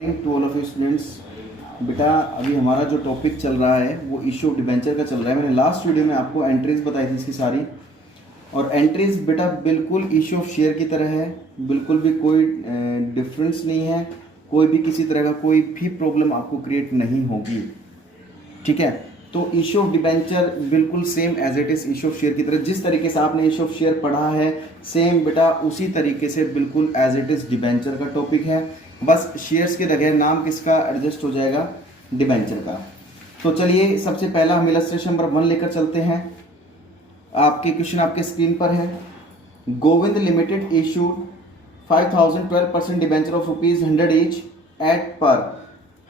To all of you students. बेटा अभी हमारा जो टॉपिक चल रहा है वो इशू ऑफ डिबेंचर का चल रहा है। मैंने लास्ट वीडियो में आपको एंट्रीज बताई थी इसकी सारी, और एंट्रीज बेटा बिल्कुल इशू ऑफ शेयर की तरह है, बिल्कुल भी कोई डिफरेंस नहीं है, कोई भी किसी तरह का कोई भी प्रॉब्लम आपको क्रिएट नहीं होगी। ठीक है, तो इशू ऑफ डिबेंचर बिल्कुल same as it is issue of share की तरह। जिस तरीके से आपने इशू ऑफ शेयर पढ़ा है सेम बेटा उसी तरीके से बिल्कुल एज इट इज डिबेंचर का टॉपिक है, बस शेयर्स के जगह नाम किसका एडजस्ट हो जाएगा, डिबेंचर का। तो चलिए सबसे पहला हम इलस्ट्रेशन नंबर 1 लेकर चलते हैं। आपके क्वेश्चन आपके स्क्रीन पर है। Govind limited issued 5012% debenture of ₹100 each eight पर।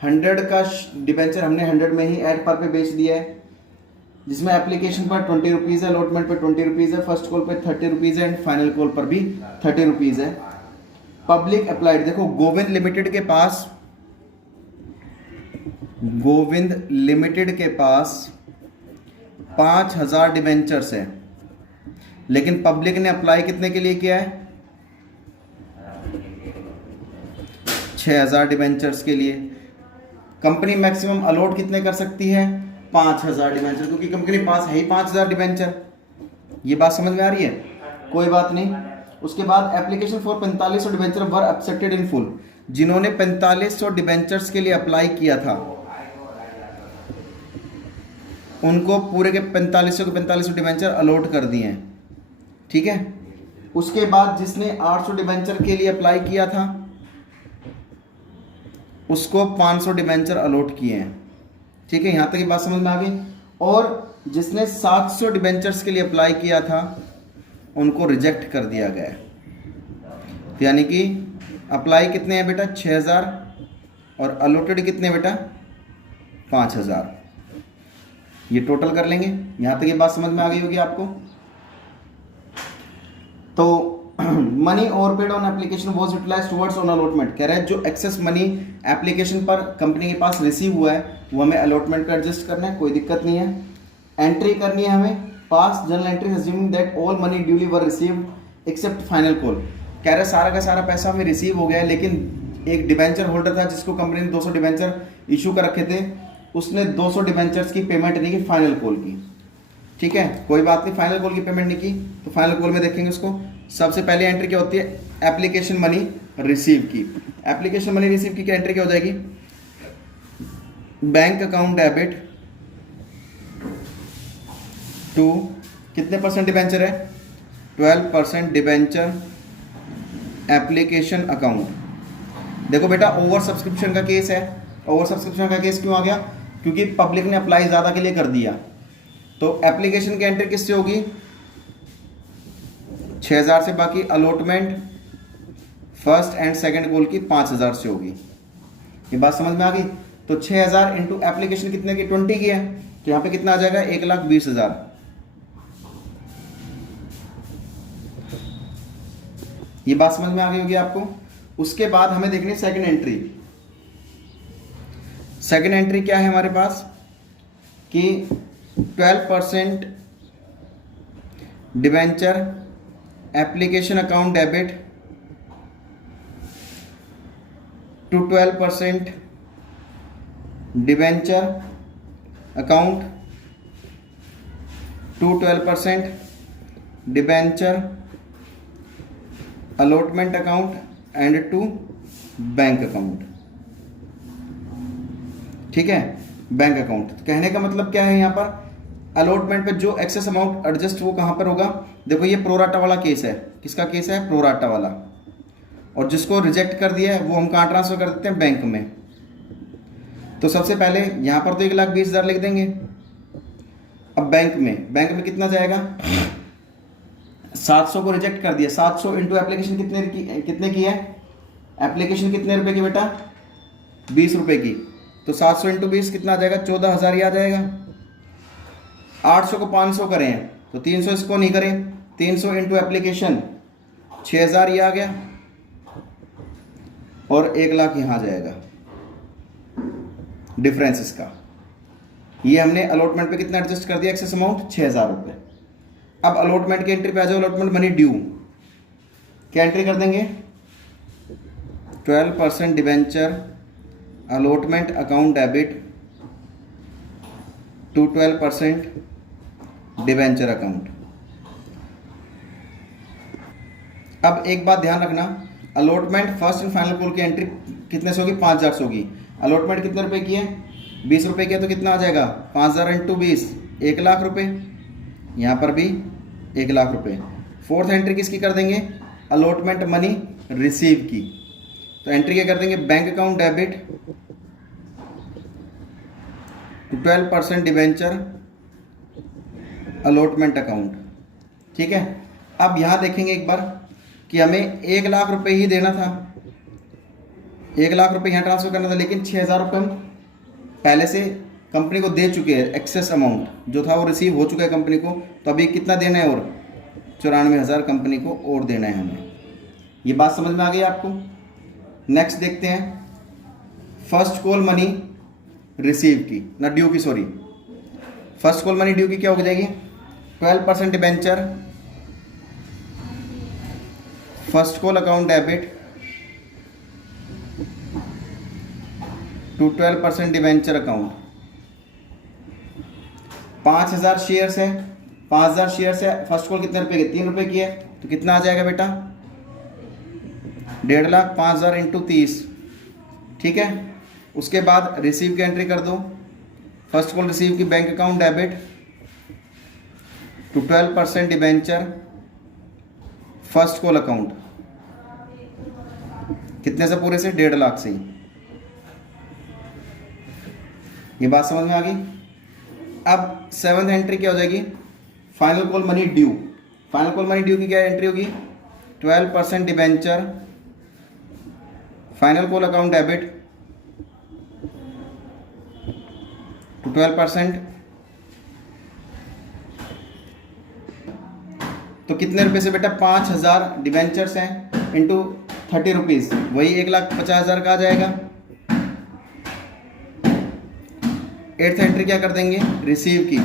100 का डिबेंचर हमने 100 में ही एट पर पे बेच दिया है, जिसमें एप्लीकेशन पर ₹20 है, अलॉटमेंट पर ₹20 है, फर्स्ट कॉल पर ₹30 है एंड फाइनल कॉल पर भी ₹30 है। पब्लिक अप्लाइड, देखो गोविंद लिमिटेड के पास 5000 डिबेंचर्स है, लेकिन पब्लिक ने अप्लाई कितने के लिए किया है, 6000 डिबेंचर्स के लिए। कंपनी मैक्सिमम अलॉट कितने कर सकती है, 5000 डिबेंचर, क्योंकि कंपनी के पास है ही 5000 डिबेंचर। ये बात समझ में आ रही है, कोई बात नहीं। उसके बाद application for 4500 debenture were accepted in full. जिन्होंने 4500 डिबेंचर्स के लिए अप्लाई किया था उनको पूरे के 4500 डिबेंचर अलॉट कर दिए हैं। ठीक है, उसके बाद जिसने 800 डिबेंचर के लिए अप्लाई किया था उसको 500 डिबेंचर अलॉट किए हैं। ठीक है, यहाँ तक ये बात समझ में आ गई। और जिसने 700 डिबेंचर्स के लिए अप्लाई किया था उनको रिजेक्ट कर दिया गया। यानी कि अप्लाई कितने हैं बेटा, 6000, और अलॉटेड कितने बेटा, 5000। ये टोटल कर लेंगे। यहाँ तक ये बात समझ में आ गई होगी आपको। तो money overpaid on application was utilized towards on allotment. कह रहे हैं जो एक्सेस मनी एप्लीकेशन पर कंपनी के पास रिसीव हुआ है वो हमें अलॉटमेंट का एडजस्ट करना है, कोई दिक्कत नहीं है। एंट्री करनी है हमें, पास journal entry assuming that all money duly were received accept final call. कह रहे सारा का सारा पैसा हमें रिसीव हो गया है, लेकिन एक डिबेंचर होल्डर था जिसको कंपनी ने 200 डिबेंचर इशू कर रखे थे, उसने 200 डिबेंचर्स की पेमेंट नहीं की, फाइनल कॉल की। ठीक है, कोई बात नहीं, फाइनल कॉल की पेमेंट नहीं की तो फाइनल कॉल में देखेंगे उसको। सबसे पहले एंट्री क्या होती है, एप्लीकेशन मनी रिसीव की। एप्लीकेशन मनी रिसीव की क्या एंट्री क्या हो जाएगी, बैंक अकाउंट डेबिट टू कितने परसेंट डिबेंचर है, 12% डिबेंचर एप्लीकेशन अकाउंट। देखो बेटा ओवर सब्सक्रिप्शन का केस है। ओवर सब्सक्रिप्शन का केस क्यों आ गया, क्योंकि पब्लिक ने अप्लाई ज़्यादा के लिए कर दिया। तो एप्लीकेशन की एंट्री किससे होगी, 6000 से, बाकी allotment first and second call की 5000 से होगी। ये बात समझ में आ गई। तो 6000 इंटू एप्लीकेशन कितने की, 20 की है, तो यहाँ पे कितना आ जाएगा, 1,20,000। ये बात समझ में आ गई होगी आपको। उसके बाद हमें देखनी है सेकंड एंट्री। सेकंड एंट्री क्या है हमारे पास कि 12% debenture application account debit to 12% debenture account to 12% debenture allotment account and to bank account. ठीक है, बैंक अकाउंट। कहने का मतलब क्या है, यहाँ पर अलॉटमेंट पे जो एक्सेस अमाउंट एडजस्ट वो कहाँ पर होगा, देखो ये प्रोराटा वाला केस है। किसका केस है, प्रोराटा वाला। और जिसको रिजेक्ट कर दिया है वो हम कहाँ ट्रांसफर कर देते हैं, बैंक में। तो सबसे पहले यहाँ पर तो 1,20,000 लिख देंगे। अब बैंक में कितना जाएगा, 700 को रिजेक्ट कर दिया, 700 इंटू एप्लीकेशन कितने की है, एप्लीकेशन कितने रुपए की बेटा, 20 रुपए की। तो 700 इंटू 20 कितना आ जाएगा, 14,000 ही आ जाएगा। 800 को 500 करें तो 300 इसको नहीं करें, 300 इंटू एप्लीकेशन 6000 ये आ गया, और 1,00,000 यहाँ जाएगा डिफरेंस इसका। ये हमने अलॉटमेंट पे कितना एडजस्ट कर दिया, एक्सेस अमाउंट 6000 रुपये। अब अलॉटमेंट की एंट्री पे आ जाओ, अलॉटमेंट मनी ड्यू क्या एंट्री कर देंगे, 12% debenture allotment account debit to 12% debenture account. अब एक बात ध्यान रखना, allotment first and final call की एंट्री कितने से होगी? 5,000 से होगी। अलॉटमेंट कितने रुपए की है? 20 रुपए की है, तो कितना आ जाएगा? 5,000 इंटू 20, 1 लाख रुपए। यहाँ पर भी 1 लाख रुपए। फोर्थ एंट्री किसकी कर देंगे? अलॉटमेंट मनी रिसीव की। तो एंट्री क्या कर देंगे? Bank account debit to 12% debenture allotment account. ठीक है, अब यहां देखेंगे एक बार कि हमें 1 लाख रुपए ही देना था, 1 लाख रुपए यहां ट्रांसफर करना था, लेकिन 6,000 रुपये हम पहले से कंपनी को दे चुके हैं। एक्सेस अमाउंट जो था वो रिसीव हो चुका है कंपनी को, तो अभी कितना देना है? और 94,000 कंपनी को और देना है हमें। ये बात समझ में आ गई आपको? नेक्स्ट देखते हैं, फर्स्ट कॉल मनी रिसीव की ना ड्यू की, sorry, first call money due की क्या हो जाएगी? 12% debenture first call account debit to 12% debenture account. 5,000 shares है, 5,000 शेयर्स है, फर्स्ट कॉल कितने रुपए की? 3 रुपए की है, तो कितना आ जाएगा बेटा? 1.5 लाख। 5,000 इंटू 30, ठीक है। उसके बाद रिसीव की एंट्री कर दो, फर्स्ट कॉल रिसीव की bank account debit to 12% debenture first call account. कितने से? पूरे से 1.5 लाख से ही। ये बात समझ में आ गई? अब सेवंथ एंट्री क्या हो जाएगी? Final call money due. Final call money due की क्या एंट्री होगी? 12% debenture final call account debit to 12%। तो कितने रुपए से बेटा? 5,000 डिबेंचर्स हैं इंटू 30 रुपीज़, वही 1,50,000 का आ जाएगा। एट्थ एंट्री क्या कर देंगे? रिसीव की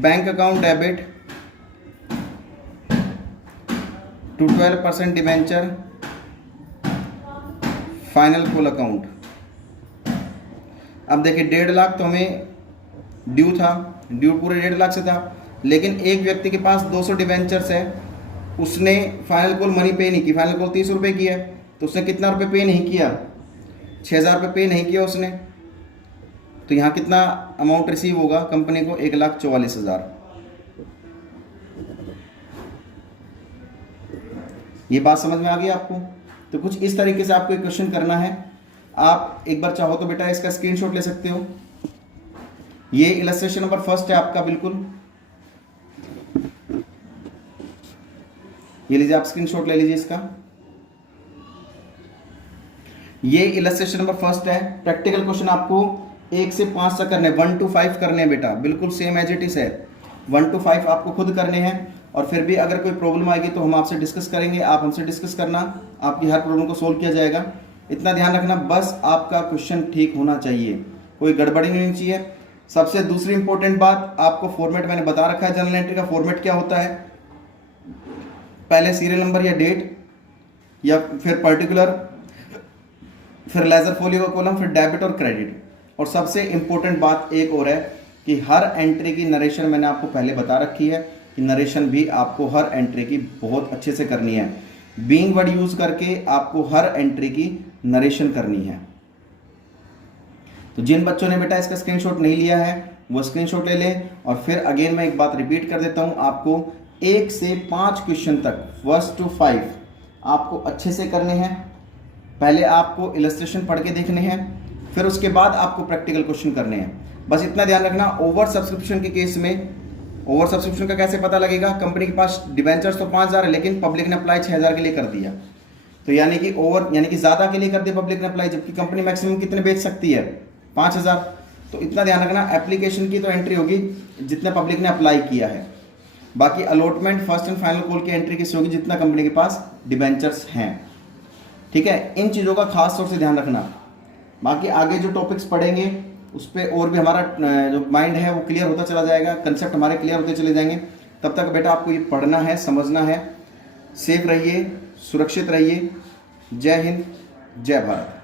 bank account debit to 12% debenture final call account. अब देखिए 1.5 लाख तो हमें ड्यू था, ड्यू पूरे 1.5 लाख से था, लेकिन एक व्यक्ति के पास 200 डिबेंचर्स है, उसने फाइनल कॉल मनी पे नहीं की। फाइनल कॉल 30 रुपये की है, तो उसने कितना रुपये पे नहीं किया? 6,000 रुपये पे नहीं किया उसने। तो यहाँ कितना अमाउंट रिसीव होगा कंपनी को? 1,44,000। ये बात समझ में आ गई आपको? तो कुछ इस तरीके से आपको एक क्वेश्चन करना है। आप एक बार चाहो तो बेटा इसका स्क्रीनशॉट ले सकते हो। ये इलस्ट्रेशन नंबर फर्स्ट है आपका, बिल्कुल ये लीजिए, आप स्क्रीनशॉट ले लीजिए इसका। ये इलस्ट्रेशन नंबर फर्स्ट है। प्रैक्टिकल क्वेश्चन आपको 1 से 5 तक करने, 1 to 5 करने हैं बेटा, बिल्कुल सेम एज इट इज है। 1 to 5 आपको खुद करने हैं, और फिर भी अगर कोई प्रॉब्लम आएगी तो हम आपसे डिस्कस करेंगे, आप हमसे डिस्कस करना, आपकी हर प्रॉब्लम को सोल्व किया जाएगा। इतना ध्यान रखना, बस आपका क्वेश्चन ठीक होना चाहिए, कोई गड़बड़ी नहीं होनी चाहिए। सबसे दूसरी इंपॉर्टेंट बात, आपको फॉर्मेट मैंने बता रखा है। जर्नल एंट्री का फॉर्मेट क्या होता है? पहले सीरियल नंबर या डेट, या फिर पर्टिकुलर, फिर लेजर फोलियो का कॉलम, फिर डेबिट और क्रेडिट। और सबसे इंपॉर्टेंट बात एक और है कि हर एंट्री की नरेशन मैंने आपको पहले बता रखी है कि नरेशन भी आपको हर एंट्री की बहुत अच्छे से करनी है। बीइंग वर्ड यूज करके आपको हर एंट्री की नरेशन करनी है। तो जिन बच्चों ने बेटा इसका स्क्रीनशॉट नहीं लिया है वो स्क्रीनशॉट ले लें। और फिर अगेन मैं एक बात रिपीट कर देता हूं, आपको 1 से 5 क्वेश्चन तक 1 to 5 आपको अच्छे से करने हैं। पहले आपको इलस्ट्रेशन पढ़ के देखने हैं, फिर उसके बाद आपको प्रैक्टिकल क्वेश्चन करने हैं। बस इतना ध्यान रखना, ओवर सब्सक्रिप्शन के केस में, ओवर सब्सक्रिप्शन का कैसे पता लगेगा? कंपनी के पास डिबेंचर्स तो 5,000 है, लेकिन पब्लिक ने अप्लाई 6,000 के लिए कर दिया, तो यानी कि ओवर, यानी कि ज़्यादा के लिए कर दिया पब्लिक ने अप्लाई, जबकि कंपनी मैक्सिमम कितने बेच सकती है? 5,000। तो इतना ध्यान रखना, एप्लीकेशन की तो एंट्री होगी जितने पब्लिक ने अप्लाई किया है, बाकी allotment first and final call की एंट्री किससे होगी? जितना कंपनी के पास डिबेंचर्स हैं। ठीक है, इन चीज़ों का खास तौर से ध्यान रखना। बाकी आगे जो टॉपिक्स पढ़ेंगे उस पर और भी हमारा जो माइंड है वो क्लियर होता चला जाएगा, कंसेप्ट हमारे क्लियर होते चले जाएंगे। तब तक बेटा आपको ये पढ़ना है, समझना है। सेफ रहिए, सुरक्षित रहिए। जय हिंद, जय भारत।